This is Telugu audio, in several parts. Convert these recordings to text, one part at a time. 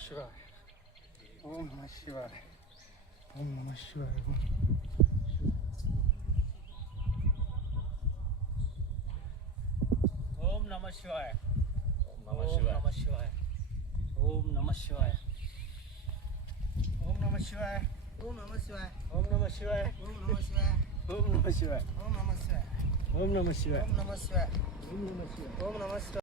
శివాయ. ఓం నమ శివాయ. ఓం నమ శివాయ. ఓం నమ శివాయ. ఓం నమ శివాయ. ఓం నమ శివాయ. ఓం నమ శివాయ. ఓం నమ శివాయ. ఓం నమ శివాయ. ఓం నమ శివాయ. ఓం నమ శివాయ. ఓం నమ శివాయ. ఓం నమ శివాయ. ఓం నమ శివాయ. ఓం నమ శివాయ. ఓం నమ శివాయ.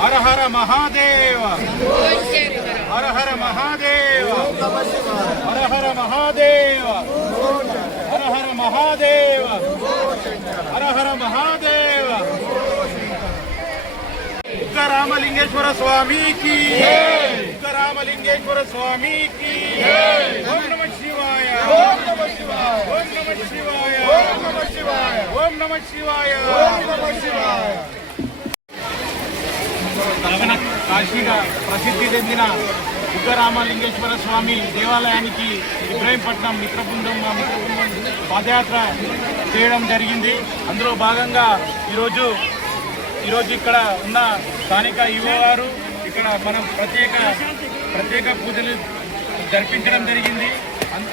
హర హర మహాదేవ. హర హర మహాదేవ. హర హర మహాదేవ. హర హర మహాదేవ. హర హర మహాదేవ. ఉక్క రామలింగేశ్వర స్వామికి. ఉక్క రామలింగేశ్వర స్వామికి. ఓం నమ శివాయ. ఓం నమ శివాయ. ఓం నమ శివాయ. ఓం నమ శివాయ. ఓం నమ శివాయ. ఓం నమ శివాయ. కాశీగా ప్రసిద్ధి చెందిన ఉగ్గరామలింగేశ్వర స్వామి దేవాలయానికి ఇబ్రాహీంపట్నం మిత్రబృందం పాదయాత్ర చేయడం జరిగింది. అందులో భాగంగా ఈరోజు ఇక్కడ ఉన్న స్థానిక యువ వారు ఇక్కడ మనం ప్రత్యేక పూజలు జరిపించడం జరిగింది.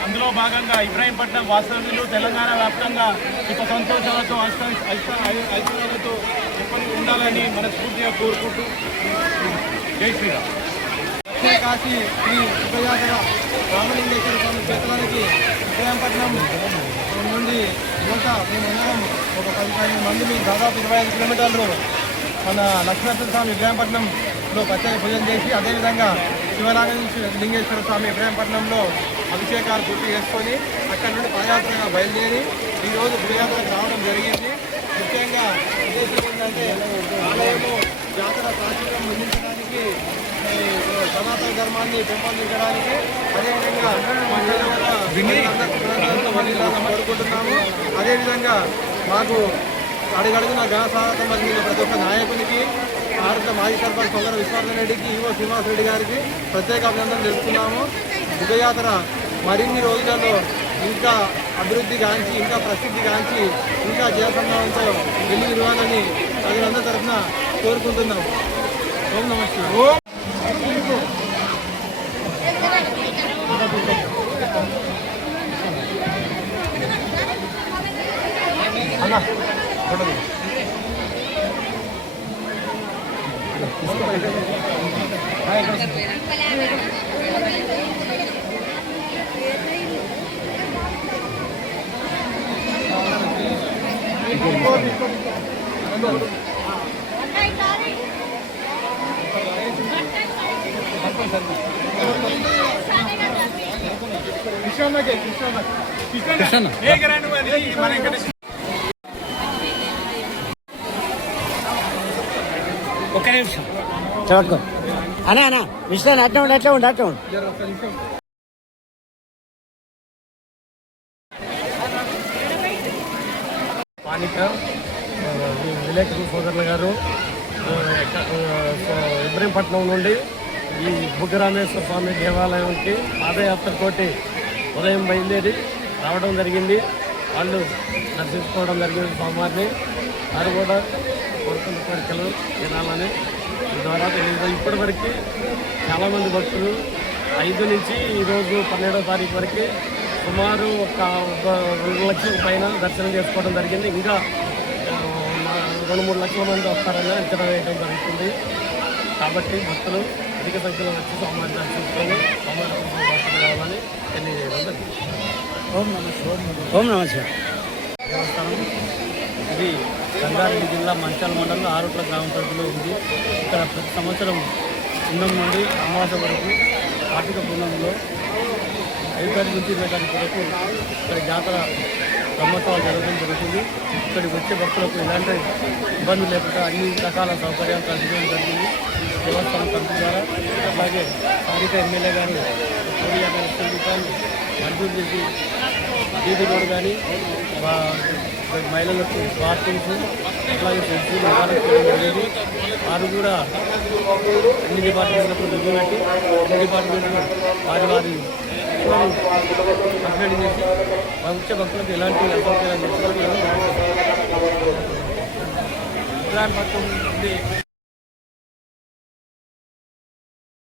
అందులో భాగంగా ఇబ్రాహీంపట్నం వాస్తవ్యులు తెలంగాణ వ్యాప్తంగా సుఖ సంతోషాలతో ఐశ్వర్యాలతో ఎప్పటికీ ఉండాలని మనస్ఫూర్తిగా కోరుకుంటూ జై శ్రీరామ్. కాశీ శ్రీ శుభయాత్ర రామలింగేశ్వర స్వామి క్షేత్రానికి ఇబ్రాహీంపట్నం నుండి మేమందరం ఒక 15 మంది దాదాపు 25 కిలోమీటర్లు మన లక్ష్మీనరసింహ స్వామి ఇబ్రాహీంపట్నంలో ప్రత్యేక పూజలు చేసి అదేవిధంగా శివలింగేశ్వర స్వామి ఇబ్రాహీంపట్నంలో అభిషేకాలు పూర్తి చేసుకొని అక్కడి నుండి పాదయాత్రగా బయలుదేరి ఈరోజు శివయాత్రకు రావడం జరిగింది. ముఖ్యంగా ఉద్దేశం ఏంటంటే ఆలయము జాతర ప్రాచుర్యం అందించడానికి, సనాతన ధర్మాన్ని పెంపొందించడానికి, అదేవిధంగా కోరుకుంటున్నాము. అదేవిధంగా మాకు అడుగడుగున ఘన స్వాగతం పలికిన ప్రతి ఒక్క నాయకునికి, భారత మాజీ సర్పంచ్ కొంగర విశ్వనాథ్ రెడ్డికి, ఈవో శ్రీనివాస్ రెడ్డి గారికి ప్రత్యేక అభినందనలు తెలుపుతున్నాము. శుభయాత్ర మరిన్ని రోజులలో ఇంకా అభివృద్ధి గాంచి, ఇంకా ప్రసిద్ధి గాంచి, ఇంకా జయసంభావంతో వెళ్ళి ఇవ్వాలని ప్రజలందరి తరఫున కోరుకుంటున్నాం. ఓం నమ శివాయ. ఒక్క నిమిషం చూడకో అనా అనా విష్ణు అట్లా ఉండు అట్లా ఉండు అట్లా ఉండు. పాలిక విలేకరు సోదరులు గారు ఇబ్రహీంపట్నం నుండి ఈ బుగ్గరామేశ్వర స్వామి దేవాలయానికి పాదయాత్రతోటి ఉదయం బయలుదేరి రావడం జరిగింది. వాళ్ళు దర్శించుకోవడం జరిగింది స్వామివారిని. వారు కూడా కోరుకున్న కోరికలు వినాలని ద్వారా తెలియదు. ఇప్పటి వరకు చాలామంది భక్తులు 5 నుంచి ఈరోజు 12వ తారీఖు వరకు సుమారు ఒక 2 లక్షల పైన దర్శనం చేసుకోవడం జరిగింది. ఇంకా 2-3 లక్షల మంది వస్తారని అంచనా వేయడం జరుగుతుంది. కాబట్టి భక్తులు అధిక సంఖ్యలో వచ్చి స్వామివారిని దర్శించుకొని స్వామివారి భక్తులు కావాలని తెలియజేయడం జరిగింది. ఓం నమః శివాయ. దేవస్థానం ఇది రంగారెడ్డి జిల్లా మంచాల మండలంలో ఆరుట్ల గ్రామ పరిధిలో ఉంది. ఇక్కడ ప్రతి సంవత్సరం కుండం నుండి అమావాస్య వరకు కార్తీక పూర్ణంలో 5 తారీఖు నుంచి 20 తారీఖు వరకు ఇక్కడ జాతర బ్రహ్మోత్సవాలు జరగడం జరుగుతుంది. ఇక్కడికి వచ్చే భక్తులకు ఎలాంటి ఇబ్బంది లేకుండా అన్ని రకాల సౌకర్యాలు కల్పించడం జరిగింది దేవస్థానం కమిటీ ద్వారా. అలాగే స్థానిక ఎమ్మెల్యే గారు 150 లక్షల రూపాయలు మంజూరు చేసి వీధి రోడ్డు కానీ మహిళలకు బాత్రూమ్స్ అట్లాగే ఫ్రిడ్జ్ నిర్మాణం చేయడం జరిగింది. వారు కూడా అన్ని డిపార్ట్మెంట్లకు రివ్యూ పెట్టి అన్ని డిపార్ట్మెంట్లు వారి కంప్లైంట్ చేసి వచ్చే భక్తులకు ఎలాంటి అసౌకర్యాలు తెచ్చుకోవడం